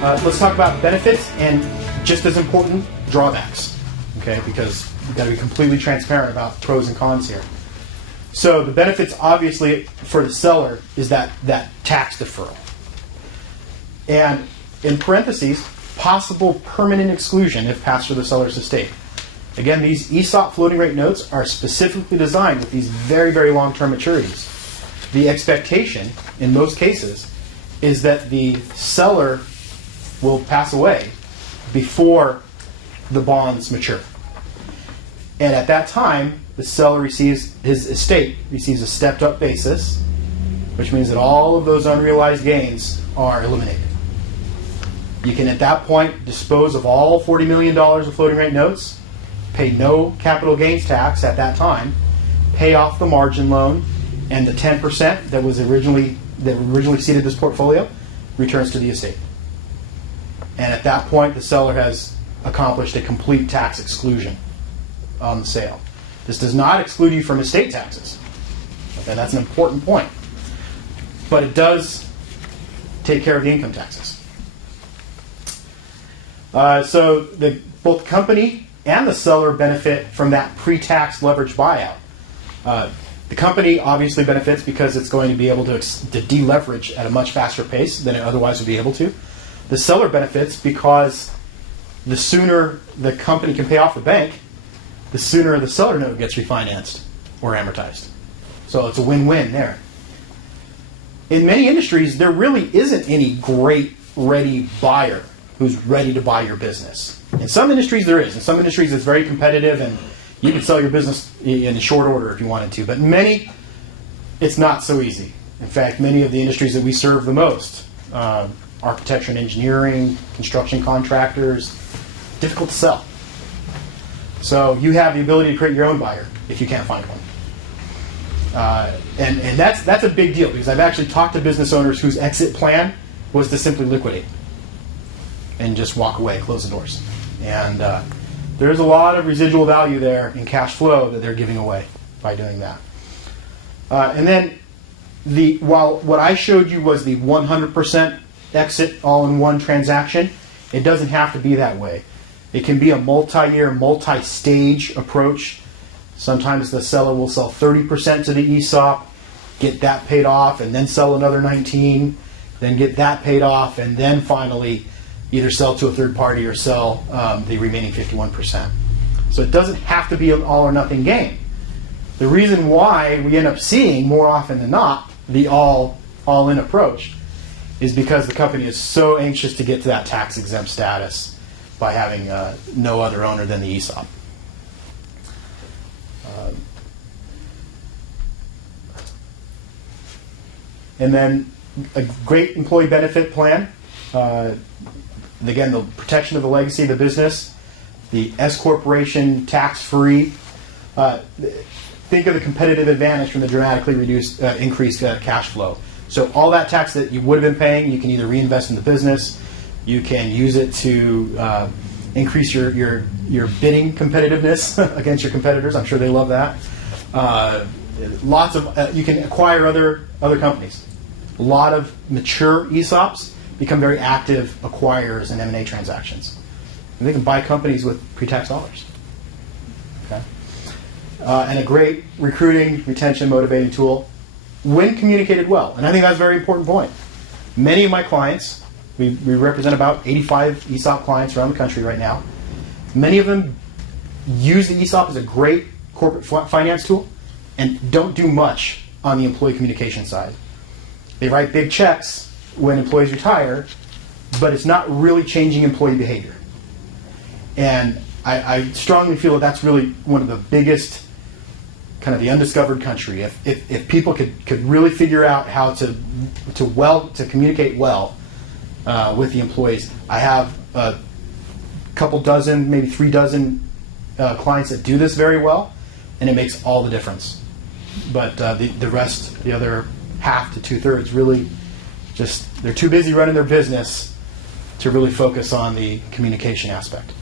Let's talk about benefits and, just as important, drawbacks. Okay, because we've got to be completely transparent about pros and cons here. So the benefits, obviously, for the seller is that tax deferral. And in parentheses, possible permanent exclusion if passed through the seller's estate. Again, these ESOP floating rate notes are specifically designed with these very, very long-term maturities. The expectation, in most cases, is that the seller will pass away before the bonds mature. And at that time, the seller receives, his estate receives a stepped-up basis, which means that all of those unrealized gains are eliminated. You can, at that point, dispose of all $40 million of floating rate notes, pay no capital gains tax at that time, pay off the margin loan, and the 10% that originally seeded this portfolio returns to the estate. And at that point, the seller has accomplished a complete tax exclusion on the sale. This does not exclude you from estate taxes. Okay, that's an important point. But it does take care of the income taxes. So both the company and the seller benefit from that pre-tax leverage buyout. The company obviously benefits because it's going to be able to deleverage at a much faster pace than it otherwise would be able to. The seller benefits because the sooner the company can pay off the bank, the sooner the seller note gets refinanced or amortized. So it's a win-win there. In many industries, there really isn't any great ready buyer who's ready to buy your business. In some industries, there is. In some industries, it's very competitive, and you can sell your business in short order if you wanted to. But in many, it's not so easy. In fact, many of the industries that we serve the most, architecture and engineering, construction contractors, difficult to sell. So you have the ability to create your own buyer if you can't find one. And that's a big deal, because I've actually talked to business owners whose exit plan was to simply liquidate and just walk away, close the doors. And there's a lot of residual value there in cash flow that they're giving away by doing that. And then while what I showed you was the 100% exit all-in-one transaction, it doesn't have to be that way. It can be a multi-year, multi-stage approach. Sometimes the seller will sell 30% to the ESOP, get that paid off, and then sell another 19%, then get that paid off, and then finally either sell to a third party or sell the remaining 51%. So it doesn't have to be an all or nothing game. The reason why we end up seeing more often than not the all-in approach is because the company is so anxious to get to that tax exempt status by having no other owner than the ESOP. And then a great employee benefit plan. Again, the protection of the legacy of the business, the S corporation tax-free. Think of the competitive advantage from the dramatically increased cash flow. So all that tax that you would have been paying, you can either reinvest in the business, you can use it to increase your bidding competitiveness against your competitors. I'm sure they love that. You can acquire other companies. A lot of mature ESOPs become very active acquirers in M&A transactions. And they can buy companies with pre-tax dollars. Okay? And a great recruiting, retention, motivating tool when communicated well. And I think that's a very important point. Many of my clients, we represent about 85 ESOP clients around the country right now. Many of them use the ESOP as a great corporate finance tool and don't do much on the employee communication side. They write big checks when employees retire, but it's not really changing employee behavior. And I strongly feel that that's really one of the biggest, kind of the undiscovered country. If people could really figure out how to communicate well with the employees. I have a couple dozen, maybe 3 dozen clients that do this very well, and it makes all the difference. But the rest, the other half to 2/3, really just, they're too busy running their business to really focus on the communication aspect.